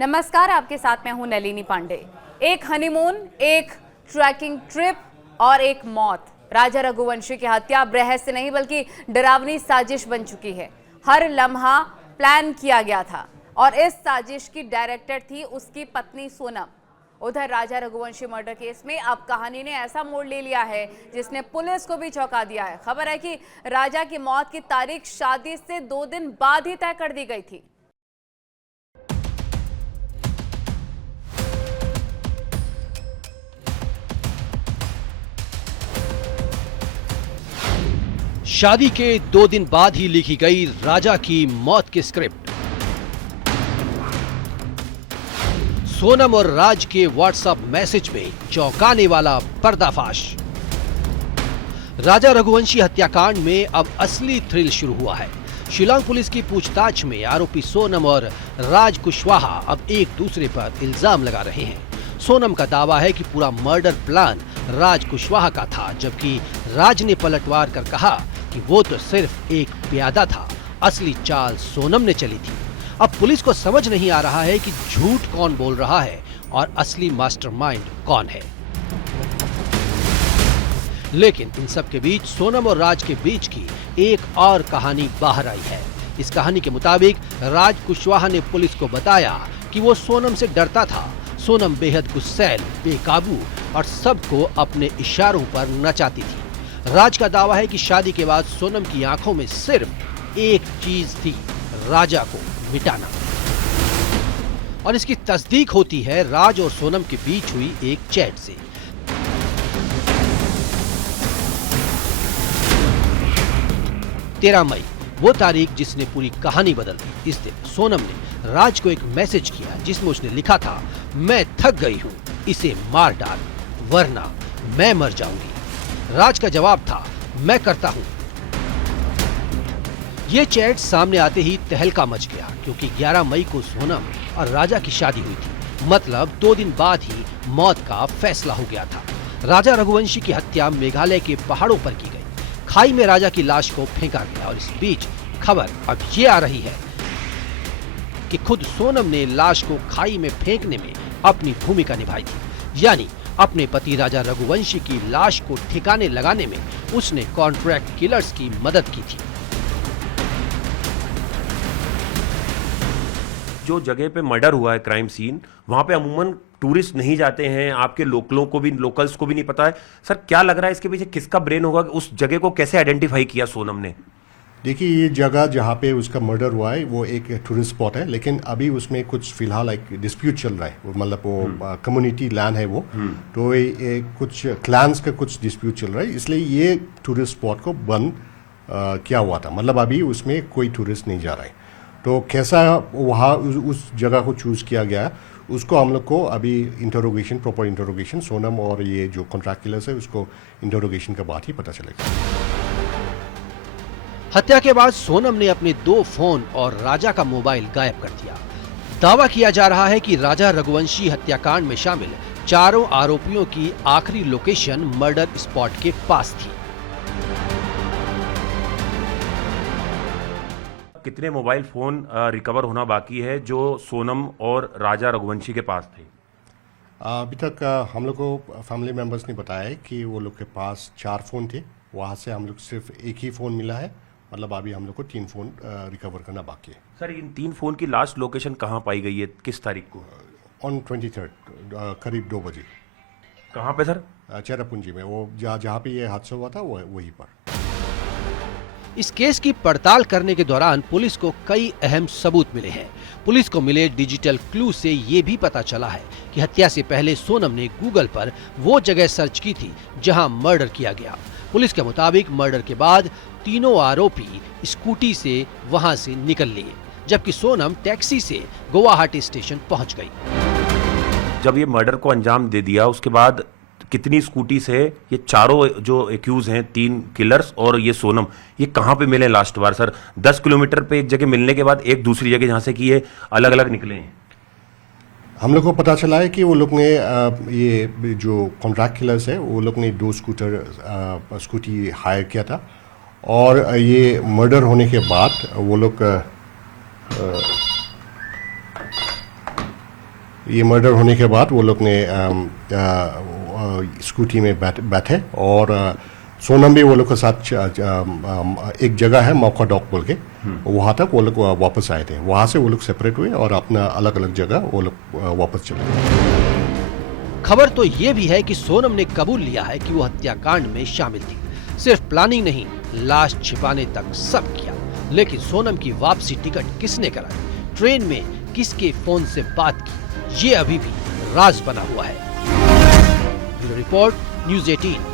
नमस्कार, आपके साथ मैं हूं नलिनी पांडे। एक हनीमून, एक ट्रैकिंग ट्रिप और एक मौत। राजा रघुवंशी की हत्या अब रहस्य नहीं बल्कि डरावनी साजिश बन चुकी है। हर लम्हा प्लान किया गया था और इस साजिश की डायरेक्टर थी उसकी पत्नी सोनम। उधर राजा रघुवंशी मर्डर केस में अब कहानी ने ऐसा मोड़ ले लिया है जिसने पुलिस को भी चौंका दिया है। खबर है कि राजा की मौत की तारीख शादी से 2 दिन बाद ही तय कर दी गई थी। शादी के 2 दिन बाद ही लिखी गई राजा की मौत की स्क्रिप्ट। सोनम और राज के व्हाट्सएप मैसेज में चौंकाने वाला पर्दाफाश। राजा रघुवंशी हत्याकांड में अब असली थ्रिल शुरू हुआ है। शिलांग पुलिस की पूछताछ में आरोपी सोनम और राज कुशवाहा अब एक दूसरे पर इल्जाम लगा रहे हैं। सोनम का दावा है कि पूरा मर्डर प्लान राज कुशवाहा का था, जबकि राज ने पलटवार कर कहा कि वो तो सिर्फ एक प्यादा था, असली चाल सोनम ने चली थी। अब पुलिस को समझ नहीं आ रहा है कि झूठ कौन बोल रहा है और असली मास्टरमाइंड कौन है। लेकिन इन सब के बीच सोनम और राज के बीच की एक और कहानी बाहर आई है। इस कहानी के मुताबिक राज कुशवाहा ने पुलिस को बताया कि वो सोनम से डरता था। सोनम बेहद गुस्सैल, बेकाबू और सबको अपने इशारों पर नचाती थी। राज का दावा है कि शादी के बाद सोनम की आंखों में सिर्फ एक चीज थी, राजा को मिटाना। और इसकी तस्दीक होती है राज और सोनम के बीच हुई एक चैट से। तेरह मई वो तारीख जिसने पूरी कहानी बदल दी। इस दिन सोनम ने राज को एक मैसेज किया जिसमें उसने लिखा था, मैं थक गई हूं, इसे मार डाल वरना मैं मर जाऊंगी। राज का जवाब था, मैं करता हूं। ये चैट सामने आते ही तहलका मच गया, क्योंकि 11 मई को सोनम और राजा की शादी हुई थी। मतलब 2 दिन बाद ही मौत का फैसला हो गया था। राजा रघुवंशी की हत्या मेघालय के पहाड़ों पर की गई। खाई में राजा की लाश को फेंका गया और इस बीच खबर अब ये आ रही है कि खुद सोनम ने लाश को खाई में फेंकने में अपनी भूमिका निभाई थी। यानी अपने पति राजा रघुवंशी की लाश को ठिकाने लगाने में उसने कॉन्ट्रैक्ट किलर्स की मदद की थी। जो जगह पे मर्डर हुआ है, क्राइम सीन, वहां पे अमूमन टूरिस्ट नहीं जाते हैं, आपके लोकल्स को भी नहीं पता है। सर, क्या लग रहा है इसके पीछे किसका ब्रेन होगा कि उस जगह को कैसे आइडेंटिफाई किया सोनम ने? देखिए, ये जगह जहाँ पे उसका मर्डर हुआ है वो एक टूरिस्ट स्पॉट है, लेकिन अभी उसमें कुछ फिलहाल एक डिस्प्यूट चल रहा है। मतलब वो कम्युनिटी लैंड है वो, तो ये कुछ क्लैंस का कुछ डिस्प्यूट चल रहा है, इसलिए ये टूरिस्ट स्पॉट को बंद किया हुआ था। मतलब अभी उसमें कोई टूरिस्ट नहीं जा रहा है। तो कैसा वहाँ उस जगह को चूज़ किया गया, उसको हम लोग को अभी प्रॉपर इंटरोगेशन सोनम और ये जो कॉन्ट्रैक्ट किलर्स है उसको इंटरोगेशन के बाद ही पता चलेगा। हत्या के बाद सोनम ने अपने 2 फोन और राजा का मोबाइल गायब कर दिया। दावा किया जा रहा है कि राजा रघुवंशी हत्याकांड में शामिल 4 आरोपियों की आखिरी लोकेशन मर्डर स्पॉट के पास थी। कितने मोबाइल फोन रिकवर होना बाकी है जो सोनम और राजा रघुवंशी के पास थे? अभी तक हम लोग को फैमिली मेम्बर्स ने बताया है कि वो लोग के पास 4 फ़ोन थे। वहाँ से हम लोग सिर्फ एक ही फ़ोन मिला है। मतलब अभी हम लोग को 3 फ़ोन रिकवर करना बाकी है। सर, इन 3 फोन की लास्ट लोकेशन कहाँ पाई गई है, किस तारीख को? ऑन 23 करीब 2 बजे। कहाँ पे सर? चेरापूंजी में, वो जहाँ पे ये हादसा हुआ था वो वहीं पर। इस केस की पड़ताल करने के दौरान पुलिस को कई अहम सबूत मिले हैं। पुलिस को मिले डिजिटल क्लू से ये भी पता चला है कि हत्या से पहले सोनम ने गूगल पर वो जगह सर्च की थी जहां मर्डर किया गया। पुलिस के मुताबिक मर्डर के बाद तीनों आरोपी स्कूटी से वहां से निकल लिए, जबकि सोनम टैक्सी से गुवाहाटी स्टेशन पहुंच गई। जब ये मर्डर को अंजाम दे दिया उसके बाद कितनी स्कूटी से ये चारों जो एक्यूज हैं, 3 किलर्स और ये सोनम, ये कहाँ पे मिले लास्ट बार सर? 10 किलोमीटर पे एक जगह मिलने के बाद एक दूसरी जगह जहाँ से कि ये अलग अलग निकले हैं। हम लोग को पता चला है कि वो लोग ने ये जो कॉन्ट्रैक्ट किलर्स है वो लोग ने 2 स्कूटी हायर किया था, और ये मर्डर होने के बाद वो लोग ये मर्डर होने के बाद वो लोग ने स्कूटी में बैठे और सोनम भी वो लोग के साथ एक जगह है मौका डॉक बोल के, वहाँ तक वो लोग वापस आए थे। वहाँ से वो लोग सेपरेट हुए और अपना अलग अलग जगह वो लोग वापस चले गए। खबर तो ये भी है कि सोनम ने कबूल लिया है कि वो हत्याकांड में शामिल थी। सिर्फ प्लानिंग नहीं, लाश छिपाने तक सब किया। लेकिन सोनम की वापसी टिकट किसने कराई, ट्रेन में किसके फोन से बात की, ये अभी भी राज बना हुआ है। Bureau report, news 18।